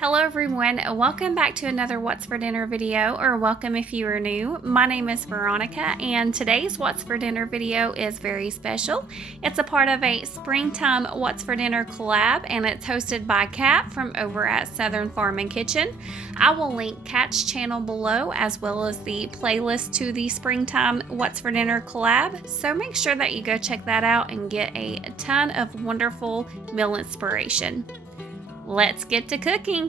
Hello everyone, welcome back to another What's for Dinner video, or welcome if you are new. My name is Veronica and today's What's for Dinner video is very special. It's a part of a springtime What's for Dinner collab and it's hosted by Katt from over at Southern Farm and Kitchen. I will link Katt's channel below as well as the playlist to the springtime What's for Dinner collab, so make sure that you go check that out and get a ton of wonderful meal inspiration. Let's get to cooking.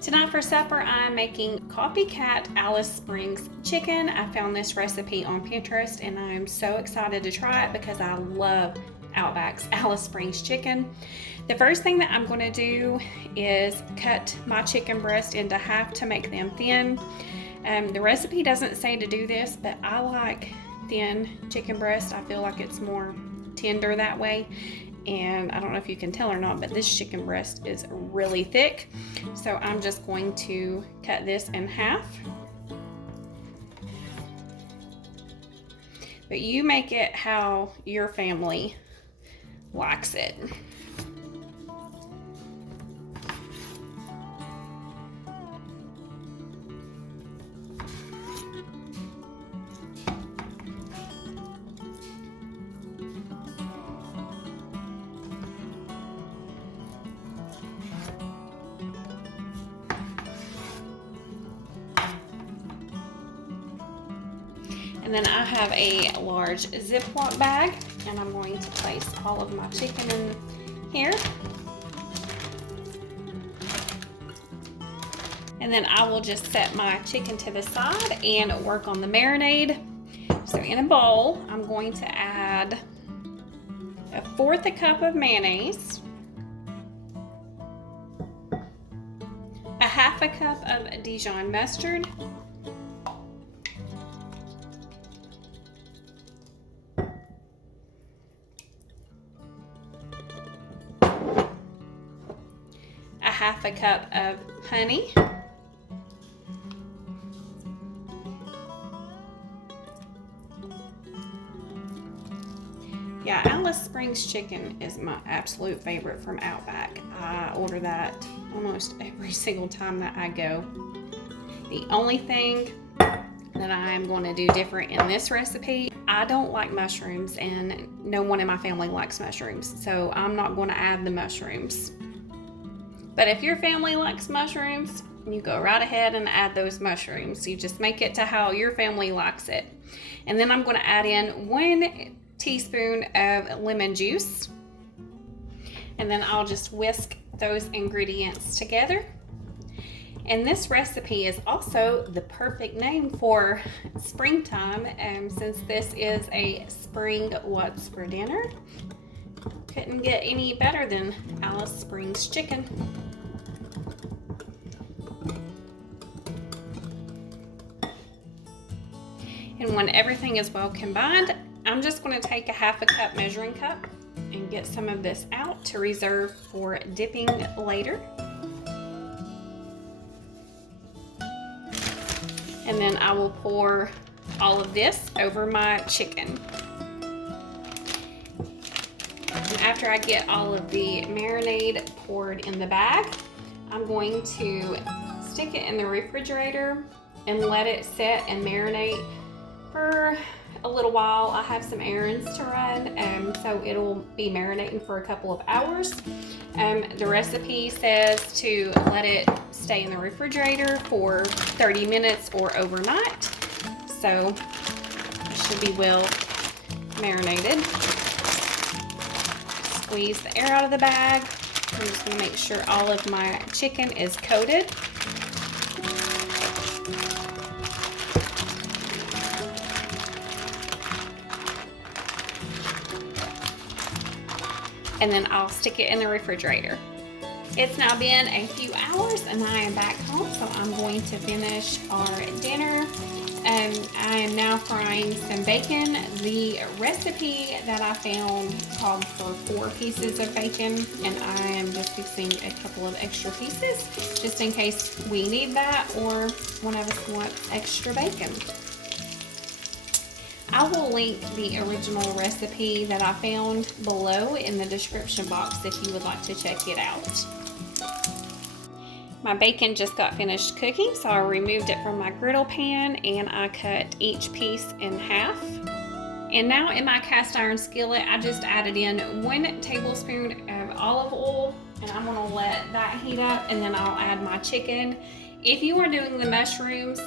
Tonight for supper, I'm making copycat Alice Springs chicken. I found this recipe on Pinterest and I'm so excited to try it because I love Outback's Alice Springs chicken. The first thing that I'm going to do is cut my chicken breast into half to make them thin. The recipe doesn't say to do this, but I like thin chicken breast. I feel like it's more tender that way. And I don't know if you can tell or not, but this chicken breast is really thick. So I'm just going to cut this in half. But you make it how your family likes it. And then I have a large Ziploc bag and I'm going to place all of my chicken in here. And then I will just set my chicken to the side and work on the marinade. So in a bowl, I'm going to add 1/4 cup of mayonnaise, 1/2 cup of Dijon mustard, 1/2 cup of honey, yeah, Alice Springs chicken is my absolute favorite from Outback. I order that almost every single time that I go. The only thing that I'm going to do different in this recipe, I don't like mushrooms and no one in my family likes mushrooms, so I'm not going to add the mushrooms. But if your family likes mushrooms, you go right ahead and add those mushrooms. You just make it to how your family likes it. And then I'm going to add in 1 teaspoon of lemon juice. And then I'll just whisk those ingredients together. And this recipe is also the perfect name for springtime, since this is a spring What's for Dinner. Couldn't get any better than Alice Springs chicken. And when everything is well combined, I'm just going to take a 1/2 cup measuring cup and get some of this out to reserve for dipping later. And then I will pour all of this over my chicken. And after I get all of the marinade poured in the bag, I'm going to stick it in the refrigerator and let it set and marinate for a little while. I have some errands to run, so it'll be marinating for a couple of hours. The recipe says to let it stay in the refrigerator for 30 minutes or overnight, so it should be well marinated. Squeeze the air out of the bag. I'm just going to make sure all of my chicken is coated. And then I'll stick it in the refrigerator. It's now been a few hours and I am back home, so I'm going to finish our dinner. I am now frying some bacon. The recipe that I found called for 4 pieces of bacon, and I am just fixing a couple of extra pieces just in case we need that or one of us wants extra bacon. I will link the original recipe that I found below in the description box if you would like to check it out. My bacon just got finished cooking, so I removed it from my griddle pan and I cut each piece in half. And now in my cast iron skillet, I just added in 1 tablespoon of olive oil, and I'm gonna let that heat up, and then I'll add my chicken. If you are doing the mushrooms,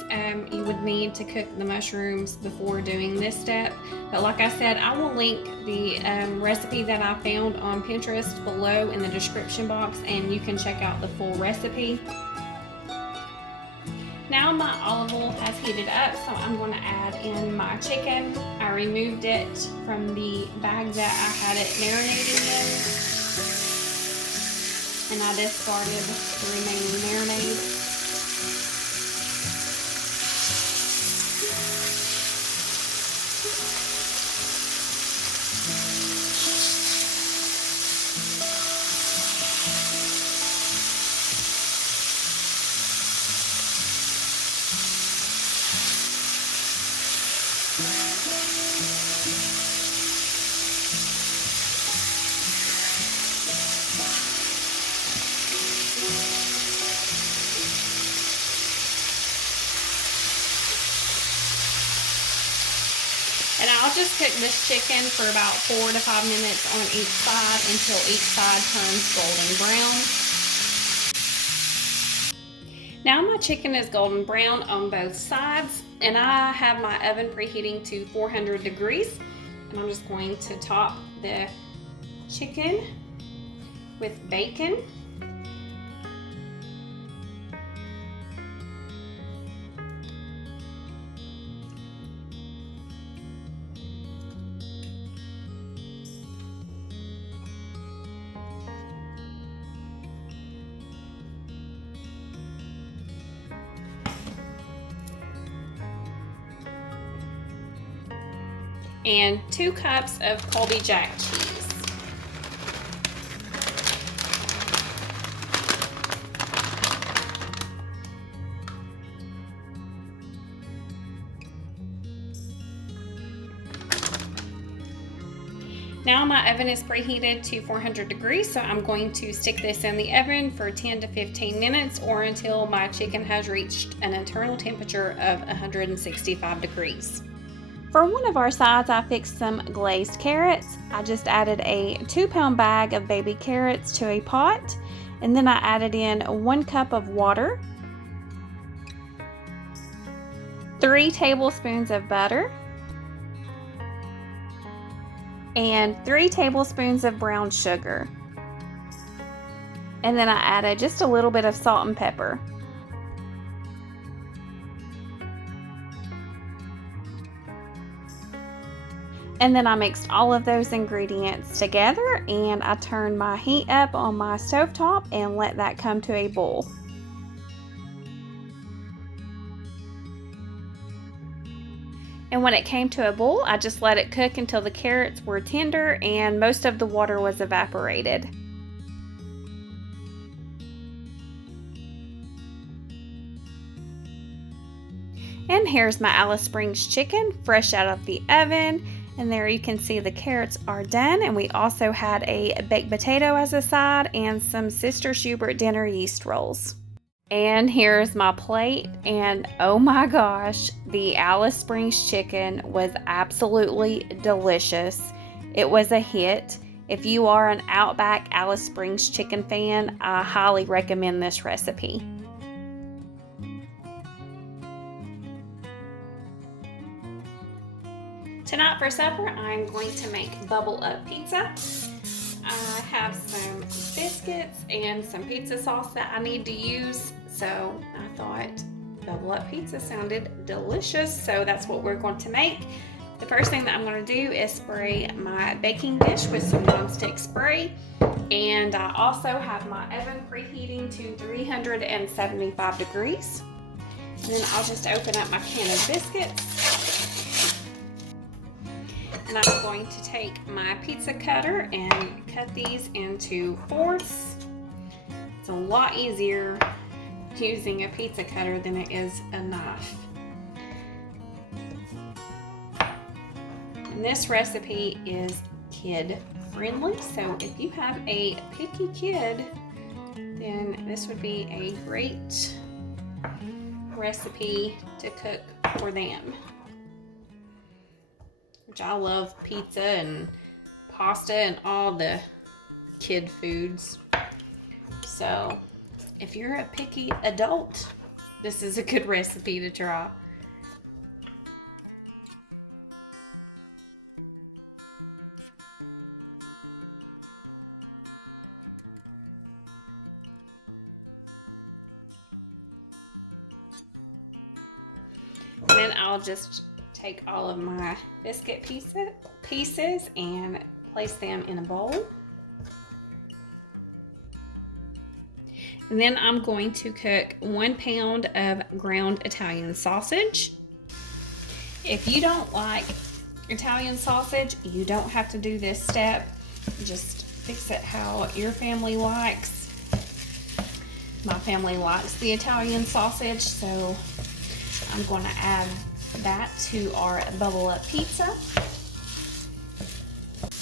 you would need to cook the mushrooms before doing this step. But like I said, I will link the recipe that I found on Pinterest below in the description box, and you can check out the full recipe. Now my olive oil has heated up, so I'm going to add in my chicken. I removed it from the bag that I had it marinating in, and I discarded the remaining marinade. And I'll just cook this chicken for about 4 to 5 minutes on each side until each side turns golden brown. Now my chicken is golden brown on both sides, and I have my oven preheating to 400 degrees. And I'm just going to top the chicken with bacon. And 2 cups of Colby Jack cheese. Now my oven is preheated to 400 degrees, so I'm going to stick this in the oven for 10 to 15 minutes or until my chicken has reached an internal temperature of 165 degrees. For one of our sides, I fixed some glazed carrots. I just added a 2-pound bag of baby carrots to a pot, and then I added in 1 cup of water, 3 tablespoons of butter, and 3 tablespoons of brown sugar. And then I added just a little bit of salt and pepper. And then I mixed all of those ingredients together, and I turned my heat up on my stovetop and let that come to a boil. And when it came to a boil, I just let it cook until the carrots were tender and most of the water was evaporated. And here's my Alice Springs chicken, fresh out of the oven. And there you can see the carrots are done, and we also had a baked potato as a side and some Sister Schubert dinner yeast rolls. And here's my plate, and oh my gosh, the Alice Springs chicken was absolutely delicious. It was a hit. If you are an Outback Alice Springs chicken fan, I highly recommend this recipe. Tonight for supper, I'm going to make bubble up pizza. I have some biscuits and some pizza sauce that I need to use, so I thought bubble up pizza sounded delicious, so that's what we're going to make. The first thing that I'm going to do is spray my baking dish with some nonstick spray, and I also have my oven preheating to 375 degrees. And then I'll just open up my can of biscuits. And I'm going to take my pizza cutter and cut these into fourths. It's a lot easier using a pizza cutter than it is a knife. And this recipe is kid friendly, so if you have a picky kid, then this would be a great recipe to cook for them. Which I love pizza and pasta and all the kid foods. So if you're a picky adult, this is a good recipe to try. And then I'll just take all of my biscuit pieces and place them in a bowl. And then I'm going to cook 1 pound of ground Italian sausage. If you don't like Italian sausage, you don't have to do this step. Just fix it how your family likes. My family likes the Italian sausage, so I'm going to add that to our bubble up pizza.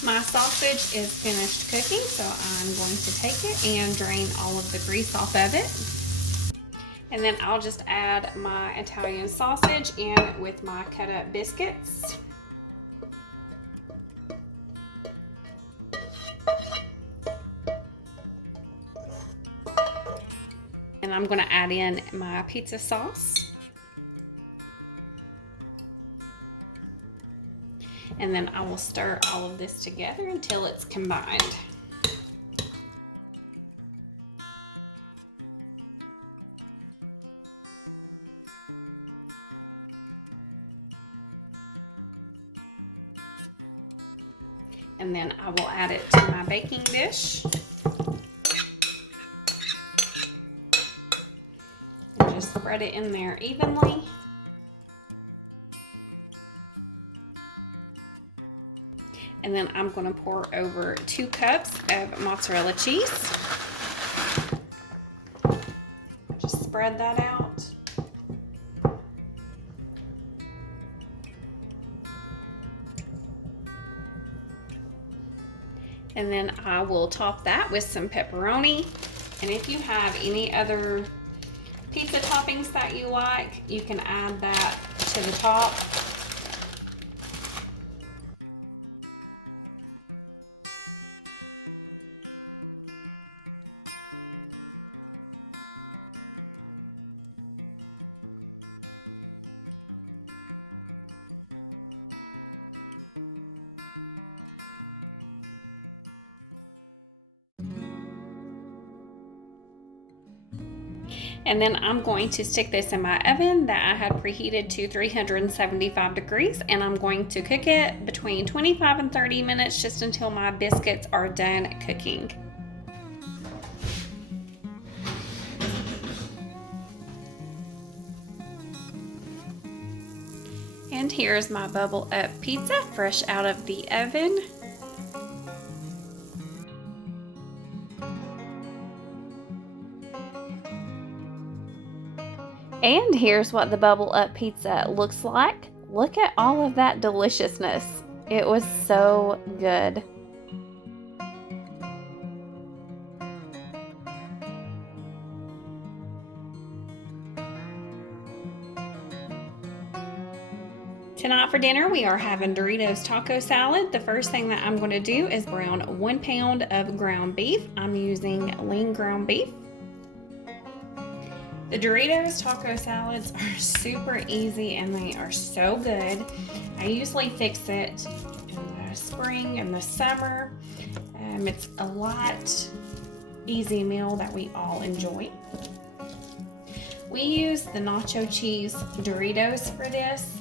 My sausage is finished cooking, so I'm going to take it and drain all of the grease off of it. And then I'll just add my Italian sausage in with my cut up biscuits. And I'm going to add in my pizza sauce. And then I will stir all of this together until it's combined. And then I will add it to my baking dish. And just spread it in there evenly. And then I'm going to pour over 2 cups of mozzarella cheese. Just spread that out. And then I will top that with some pepperoni. And if you have any other pizza toppings that you like, you can add that to the top. And then I'm going to stick this in my oven that I had preheated to 375 degrees, and I'm going to cook it between 25 and 30 minutes just until my biscuits are done cooking. And here's my bubble up pizza fresh out of the oven. And here's what the bubble up pizza looks like. Look at all of that deliciousness. It was so good. Tonight for dinner, we are having Doritos taco salad. The first thing that I'm going to do is brown 1 pound of ground beef. I'm using lean ground beef. The Doritos taco salads are super easy and they are so good. I usually fix it in the spring and the summer. It's a light, easy meal that we all enjoy. We use the nacho cheese Doritos for this,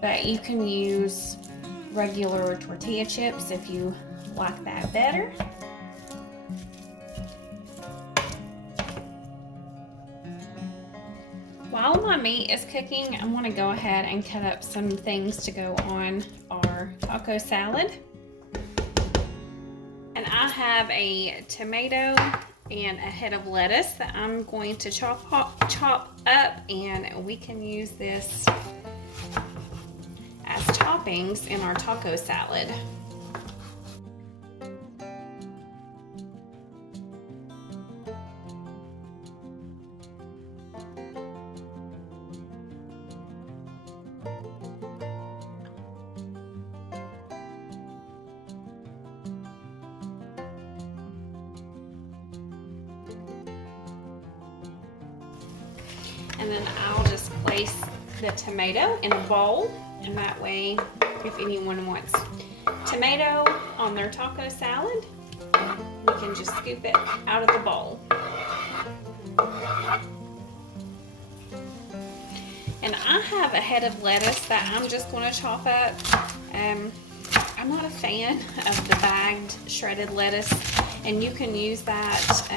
but you can use regular tortilla chips if you like that better. While my meat is cooking, I want to go ahead and cut up some things to go on our taco salad. And I have a tomato and a head of lettuce that I'm going to chop up, and we can use this as toppings toppings in our taco salad. And then I'll just place the tomato in a bowl, and that way, if anyone wants tomato on their taco salad, we can just scoop it out of the bowl. And I have a head of lettuce that I'm just going to chop up. I'm not a fan of the bagged shredded lettuce, and you can use that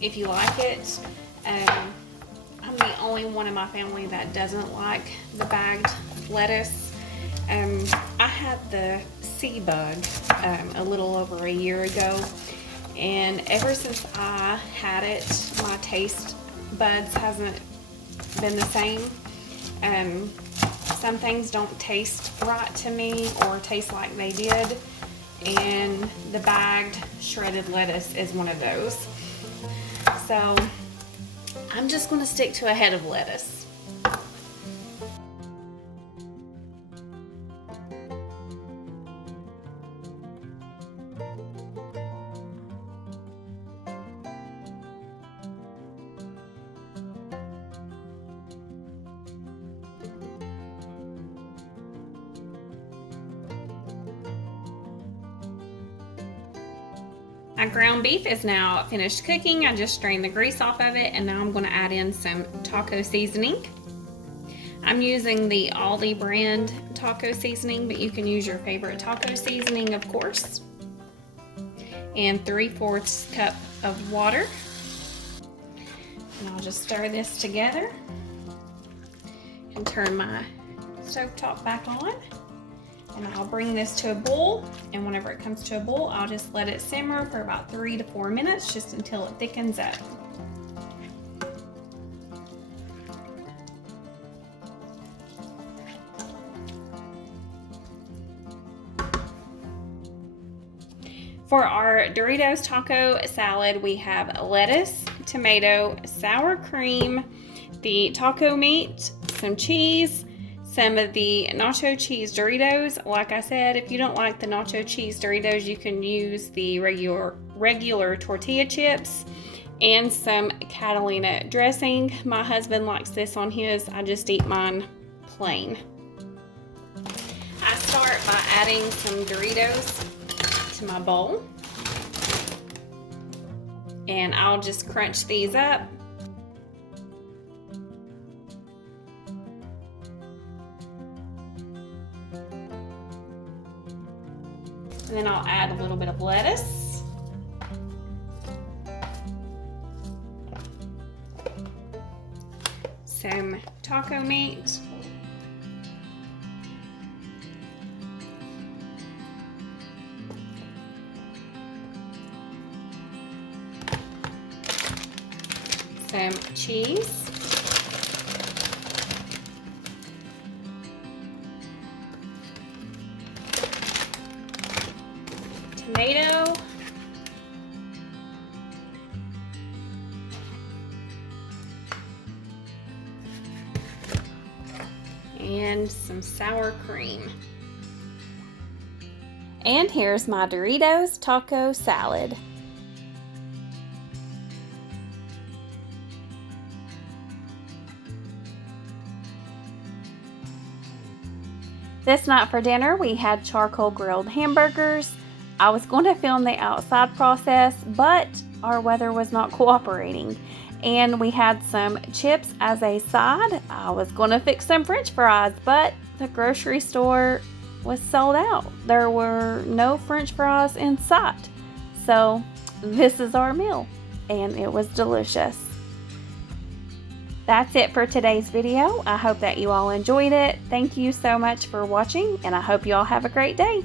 if you like it. I'm the only one in my family that doesn't like the bagged lettuce. I had the sea bug a little over a year ago, and ever since I had it, my taste buds hasn't been the same. Some things don't taste right to me or taste like they did, and the bagged shredded lettuce is one of those. So I'm just going to stick to a head of lettuce. My ground beef is now finished cooking. I just strained the grease off of it, and now I'm going to add in some taco seasoning. I'm using the Aldi brand taco seasoning, but you can use your favorite taco seasoning, of course. And 3/4 cup of water. And I'll just stir this together and turn my stovetop back on. And I'll bring this to a boil, and whenever it comes to a boil, I'll just let it simmer for about 3 to 4 minutes, just until it thickens up. For our Doritos taco salad, we have lettuce, tomato, sour cream, the taco meat, some cheese, some of the nacho cheese Doritos. Like I said, if you don't like the nacho cheese Doritos, you can use the regular tortilla chips, and some Catalina dressing. My husband likes this on his. I just eat mine plain. I start by adding some Doritos to my bowl, and I'll just crunch these up. And then I'll add a little bit of lettuce. Some taco meat. Some cheese. Tomato, and some sour cream. And here's my Doritos taco salad. This night for dinner, we had charcoal grilled hamburgers. I was going to film the outside process, but our weather was not cooperating. And we had some chips as a side. I was going to fix some French fries, but the grocery store was sold out. There were no French fries in sight. So this is our meal, and it was delicious. That's it for today's video. I hope that you all enjoyed it. Thank you so much for watching, and I hope you all have a great day.